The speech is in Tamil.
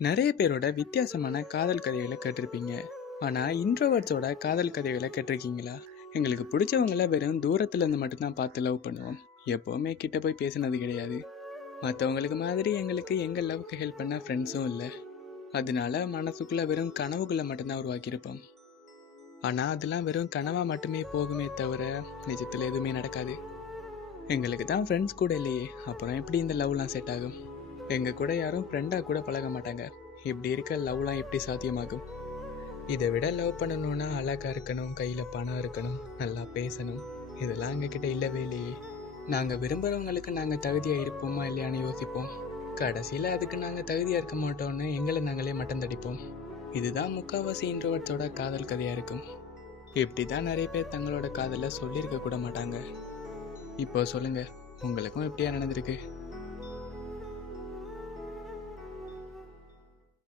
நிறைய பேரோட வித்தியாசமான காதல் கதைகளை கேட்டிருப்பீங்க. ஆனால் இன்ட்ரோவர்ட்ஸோட காதல் கதைகளை கேட்டிருக்கீங்களா? எங்களுக்கு பிடிச்சவங்கள வெறும் தூரத்துல இருந்து மட்டும்தான் பார்த்து லவ் பண்ணுவோம். எப்போவுமே கிட்ட போய் பேசினது கிடையாது. மற்றவங்களுக்கு மாதிரி எங்களுக்கு எங்கள் லவ்க்கு ஹெல்ப் பண்ண ஃப்ரெண்ட்ஸும் இல்லை. அதனால மனசுக்குள்ளே வெறும் கனவுகளை மட்டும்தான் உருவாக்கியிருப்போம். ஆனால் அதெல்லாம் வெறும் கனவாக மட்டுமே போகுமே தவிர நிஜத்தில் எதுவுமே நடக்காது. எங்களுக்கு தான் ஃப்ரெண்ட்ஸ் கூட இல்லையே, அப்புறம் எப்படி இந்த லவ்லாம் செட் ஆகும்? எங்கள் கூட யாரும் ஃப்ரெண்டாக கூட பழக மாட்டாங்க. இப்படி இருக்க லவ்லாம் எப்படி சாத்தியமாகும்? இதை விட லவ் பண்ணணும்னா அழகாக இருக்கணும், கையில் பணம் இருக்கணும், நல்லா பேசணும். இதெல்லாம் எங்ககிட்ட இல்லவே இல்லையே. நாங்கள் விரும்புகிறவங்களுக்கு நாங்கள் தகுதியாக இருப்போமா இல்லையான்னு யோசிப்போம். கடைசியில் அதுக்கு நாங்கள் தகுதியாக இருக்க மாட்டோம்னு எங்களை நாங்களே மட்டம் தடிப்போம். இதுதான் முக்கால்வாசி இன்ட்ரோவர்ட்ஸோட காதல் கதையாக இருக்கும். இப்படி தான் நிறைய பேர் தங்களோட காதலை சொல்லியிருக்க கூட மாட்டாங்க. இப்போ சொல்லுங்கள், உங்களுக்கும் எப்படியா நடந்திருக்கு?